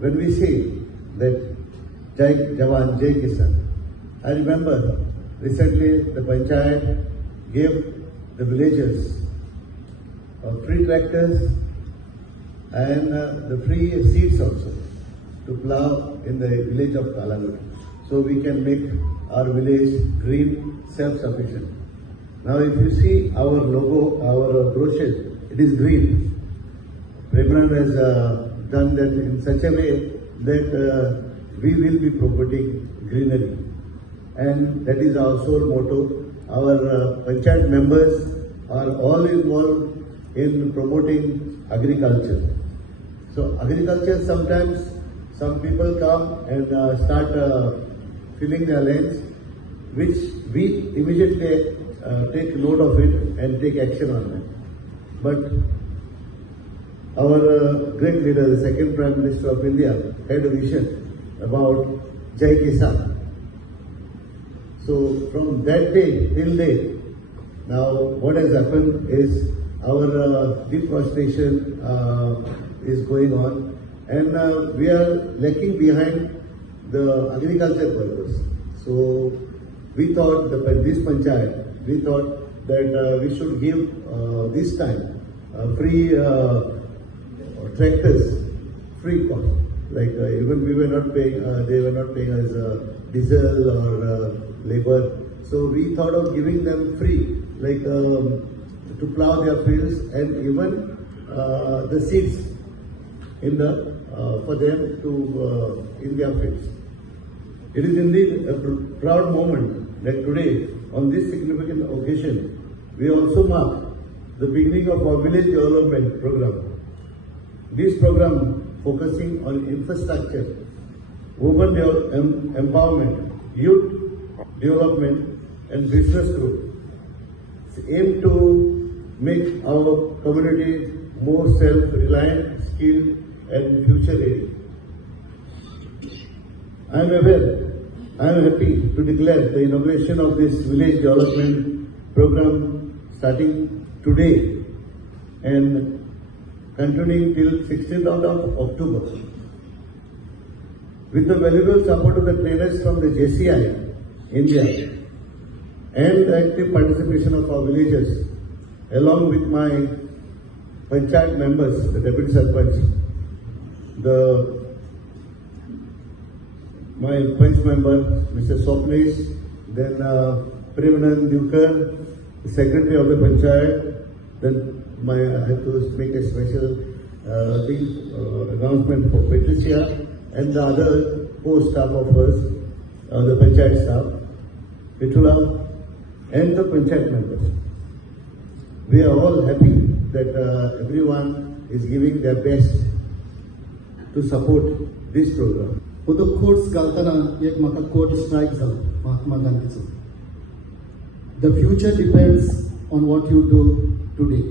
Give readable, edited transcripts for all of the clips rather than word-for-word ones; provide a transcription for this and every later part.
when we say that Jai Jawan, Jai Kisan, I remember recently the Panchayat gave the villagers free tractors and the free seeds also to plow in the village of Kalangut. So we can make our village green, self-sufficient. Now if you see our logo, our brochure, it is green. Premanan has done that in such a way that we will be promoting greenery. And that is our sole motto. Our Panchayat members are all involved in promoting agriculture. So agriculture, sometimes some people come and start filling their lands, which we immediately take note of it and take action on it. But our great leader, the second Prime Minister of India, had a vision about Jai Kisan. So from that day till date, now what has happened is our deforestation is going on, and we are lacking behind the agriculture purpose. So we thought that this Panchayat, we thought that we should give this time free tractors, free cost. Like even we were not paying, they were not paying us diesel or labor. So we thought of giving them free, like to plow their fields, and even the seeds in the for them to in their fields. It is indeed a proud moment that today, on this significant occasion, we also mark the beginning of our village development program. This program focusing on infrastructure, women empowerment, youth development, and business growth, aim to make our community more self-reliant, skilled, and future-ready. I am happy to declare the inauguration of this village development program starting today and continuing till 16th of October. With the valuable support of the trainers from the JCI, India, and the active participation of our villagers, along with my Panchayat members, the Deputy Sarpanch, my Panch member, Mr. Swapnesh, then Premanan Dukar, the Secretary of the Panchayat, then I have to make a special announcement for Patricia and the other post staff of us, the Panchayat staff, Pitula, and the Panchayat members. We are all happy that everyone is giving their best to support this program. उदो course घालतना एक म्हाका coat strike जालो महात्मा गांधीचो. The future depends on what you do today.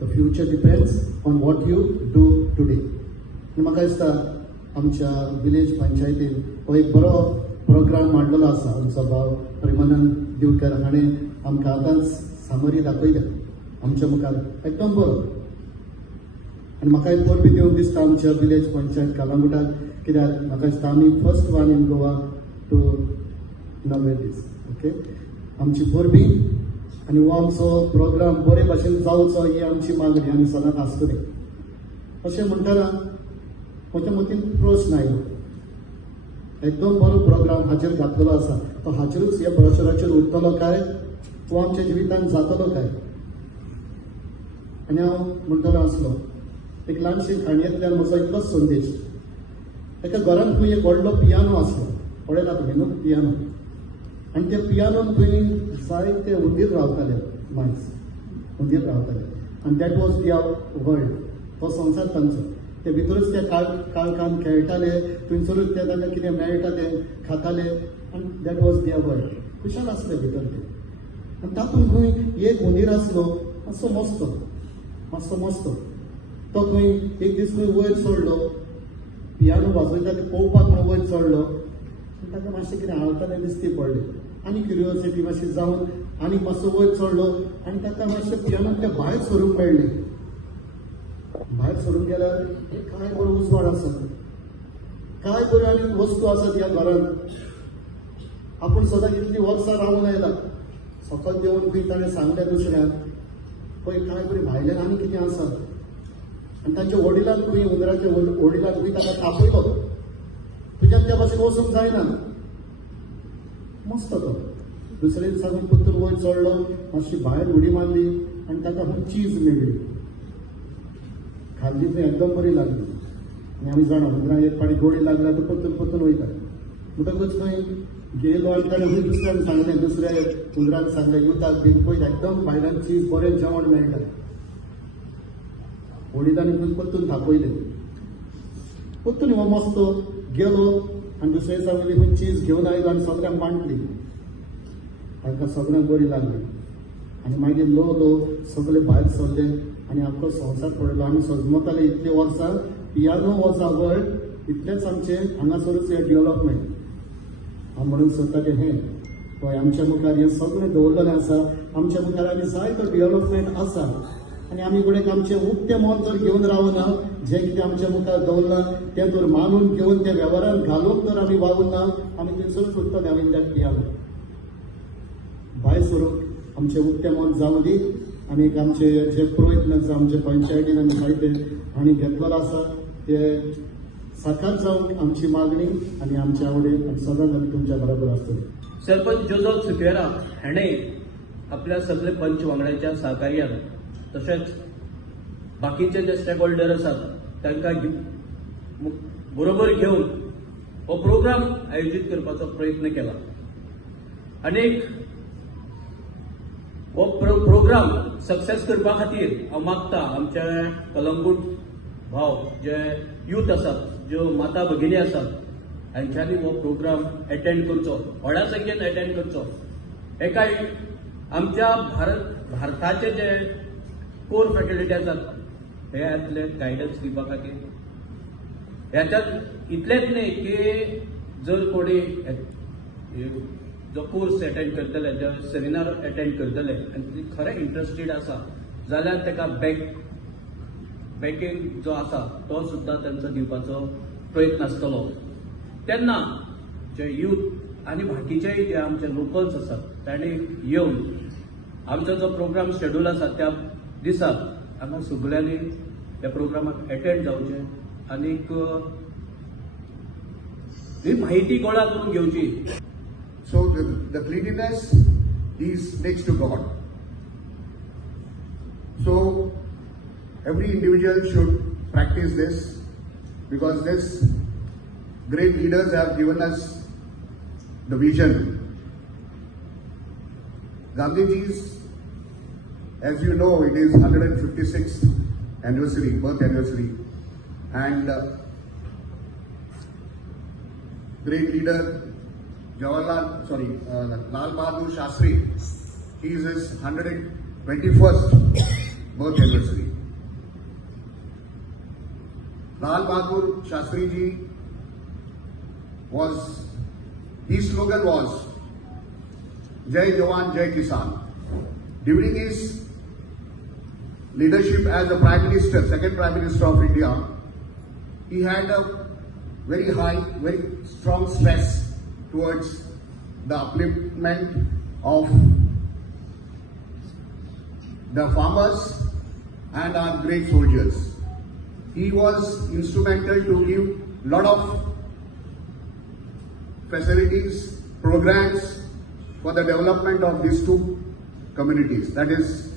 The future depends on what you do today. म्हाका दिसता आमच्या village पंचायतीन हो एक बरो प्रोग्राम मांडलेलो आसा. आमचो भाव प्रेमानंद दिवकर हाणें आमकां आतांच सामरी दाखयल्या आमच्या मुखार एकदम बरो. आनी म्हाका एक परबी दिवंक दिसता आमच्या विलेज पंचायत कालांगुटाक, कित्याक म्हाका दिसता आमी first one in Goa to inaugurate this. Okay, आमची परबी आनी हो आमचो प्रोग्राम बरे भाशेन जावचो ही आमची मागणी आमी सदांच आसतली. अशें म्हणटना म्हज्या मतीन प्रस्न आयलो, एकदम बरो प्रोग्राम हाचेर घातलेलो आसा, तो हाचेरूच ह्या ब्रोशराचेर उरतलो काय, तो आमच्या जिवितान जातलो काय. आनी हांव म्हणटलो आसलो एक ल्हानशी काणयेंतल्यान म्हजो इतलोच संदेश. एका घरांत खंय एक व्हडलो पियानो आसलो, पळयला तुमी न्हू पियानो, आनी त्या पियानोन थंय जायते हुंदीर रावताले, मायज हुंदीर रावताले, आनी दॅट वॉज दियर वर्ल्ड. तो संवसार तांचो. ते भितरूच ते काळखान खेळटाले, थंयसरूच ते तांकां कितें मेळटा तें खाताले, आनी दॅट वॉज दियर वर्ल्ड. खुशाल आसले भितर ते. आनी तातूंत खंय एक हुंदीर आसलो मातसो मस्तो. तो खंय एक दीस खंय वयर चडलो, पियानो वाजयता ते पळोवपाक म्हणून वयर चडलो, आनी ताका मातशें कितें हालतालें दिसती पडलें. आनी क्युरियोसिटी मातशी जावन आनी मातसो वयर चडलो, आनी ताका मातशें पियानोंतल्या भायर सरूंक मेळ्ळें. भायर सोडून गेल्यार हे काय बरो उजवाड आसा, काय बऱ्यो आनी वस्तू आसात ह्या घरांत. आपूण सदां इतली वर्सां रावून आयला, सकत देऊन बी ताणें सांगलें दुसऱ्याक पळय काय बरी भायल्यान आनी कितें आसा. आनी तांच्या वडिलांक तुवें उंदराच्या वडिलांक बी ताका तापयलो, तुज्यान त्या भाशेन वचूंक जायना. मस्त तो दुसरे दिसाक पुत्तूर वयर चडलो, मातशी भायर उडी मारली आनी ताका खूब चीज मेळ्ळी. खाल्ली ती एकदम बरी लागली. आनी आमी जाणा उंदरांक एक पाटी गोडी लागल्या तर पत्तून पत्तून वयता. म्हणटकूच खंय गेलो आनी ताणें खंय दुसऱ्याक सांगलें, दुसऱ्या उंदराक सांगलें युताक बी पळय एकदम भायल्यान चीज बरें जेवण मेळटा. वडिलांनी खंय पत्तून थापयलें. पत्तून हो मस्त गेलो आनी दुसऱ्या दिसा वयली खंय चीज घेवन आयलो आनी सगळ्यांक वांटली. तांकां सगळ्यांक बरी लागली. आनी मागीर लो सगळे भायर सरले आनी आमचो संवसार पळयलो. आमी सजमताले इतले वर्सां पियानो वॉज आवर, इतलेच आमचे हांगासरूच हे डेव्हलपमेंट. हांव म्हणून सोदता की हें पळय आमच्या मुखार हें सगळें दवरलेलें आसा. आमच्या मुखार आनी जायतो डेव्हलपमेंट आसा. आनी आमी कडेन आमचें उक्तें मन जर घेवन रावना, जें कितें आमच्या मुखार दवरलां तें जर मानून घेवन त्या वेव्हारान घालून जर आमी वावुना, आमी थंयसरूच उरतले. हांवें त्या पियानो भायर सरूंक आमचें उक्तें मन जावं दी. आनी आमचे जे प्रयत्न आमचे पंचायतीन आमी जायते आनी घेतलेलो आसा ते साकार जावंक आमची मागणी आनी आमचे आवडीन आमी सदांच आमी तुमच्या बरोबर आसतले. सरपंच जोजफ सुकेरा हाणें आपल्या सगळे पंच वांगड्याच्या सहकार्यान तशेंच बाकीचे जे स्टेक होल्डर आसात तांकां बरोबर घेवन हो प्रोग्राम आयोजीत करपाचो प्रयत्न केला. आनीक हो प्रोग्राम सक्सेस करपा खातीर हांव मागता आमचे कलंगूट भाव जे यूथ आसात, ज्यो माता भगिनी आसात, हांच्यांनी हो प्रोग्राम अटेंड करचो, व्हडा संख्येन अटेंड करचो. एका आमच्या भारताचे जे कोर फॅकल्टी आसात हे यातले गायडन्स दिवपा खातीर. ह्याच्यात इतलेच न्ही की जर कोणी जो कोर्स अटेंड करतले, जो सेमिनार अटेंड करतले आनी खरें इंटरेस्टेड आसा जाल्यार ताका बॅकिंग जो आसा तो सुद्दां तांचो दिवपाचो प्रयत्न आसतलो. तेन्ना जे यूथ आनी बाकीचेय जे आमचे लोकल्स आसात तांणी येवन आमचो जो प्रोग्राम शेड्यूल आसा त्या दिसा हांगा सगळ्यांनी त्या प्रोग्रामाक अटेंड जावचे आनीक ही म्हायती गोळा करून घेवची. So the cleanliness is next to God. So every individual should practice this, because this great leaders have given us the vision. Gandhiji's, as you know, it is 156th anniversary, birth anniversary, and great leader Lal Bahadur Shastri, he is his 121st birth anniversary. Lal Bahadur Shastri ji his slogan was Jai Jawan, Jai Kisan. During his leadership as a Prime Minister, second Prime Minister of India, he had a very high, very strong stress towards the upliftment of the farmers and our great soldiers. He was instrumental to give lot of facilities, programs for the development of these two communities, that is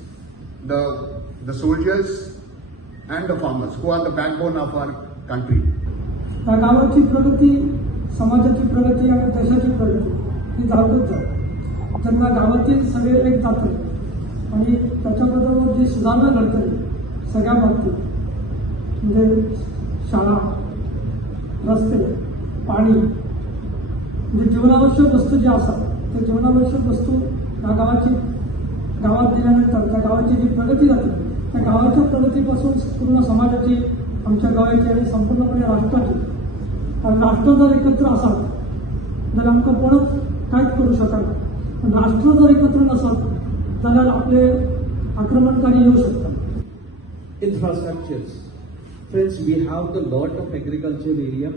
the soldiers and the farmers, who are the backbone of our country. त्या गावाची प्रगती, समाजाची प्रगती आणि देशाची प्रगती ही जागृत झाली. त्यांना गावातील सगळे एक जातले आणि त्याच्याबरोबर जी सुधारणा घडतली सगळ्या बाबतीत, म्हणजे शाळा, रस्ते, पाणी, म्हणजे जीवनावश्यक वस्तू ज्या असतात त्या जीवनावश्यक वस्तू गावात दिल्यानंतर त्या गावाची जी प्रगती जाते त्या गावाच्या प्रगतीपासून पूर्ण समाजाची, आमच्या गावाची आणि संपूर्णपणे राष्ट्राची. कारण राष्ट्र जर एकत्र असाल तर आमकां कोणच कांयच करू शकना. पण राष्ट्र जर एकत्र नसत जाल्यार आपले आक्रमणकारी येऊ शकतात. Infrastructures Friends, we have the lot of agricultural area,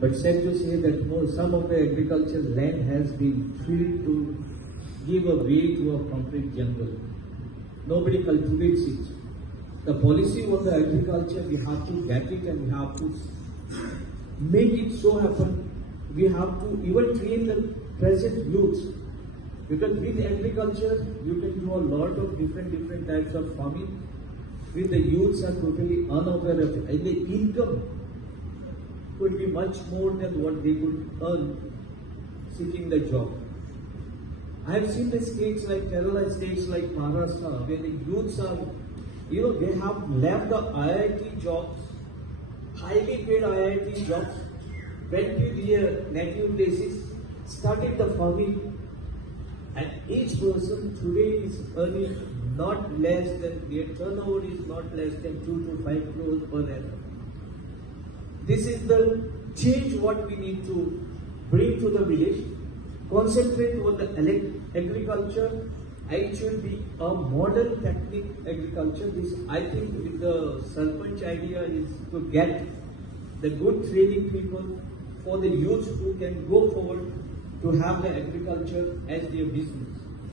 but sad to say that some of the agricultural land has been filled to give a way to a complete jungle. Nobody cultivates it. The policy of the agriculture, we have to back it and we have to make it so happen. We have to even train the present youths, because with agriculture you can do a lot of different types of farming. With the youths are totally unaware of it, and the income could be much more than what they could earn seeking the job. I have seen the states like Kerala, states like Maharashtra, where the youths are, they have left the IIT jobs, highly paid IIT jobs, went to their native places, started the farming, and each person today is earning not less than, their turnover is not less than 2 to 5 crores per annum. This is the change what we need to bring to the village. Concentrate on the agriculture, and it should be a modern technique agriculture. This, I think, with the Sarpanch idea is to get the good training people for the youth who can go forward to have the agriculture as their business.